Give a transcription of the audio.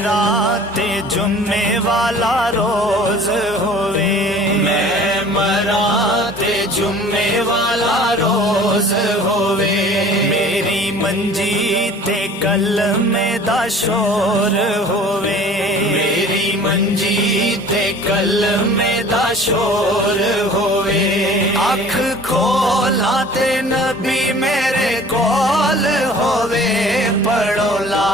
मरा ते जुम्मे वाला रोज होवे, मैं मरा ते जुम्मे वाला रोज होवे। मेरी मंजी ते कलमे दा शोर होवे, मेरी मंजी ते कलमे दा शोर होवे। अख खोला ते नबी मेरे कोल होवे, पढ़ो ला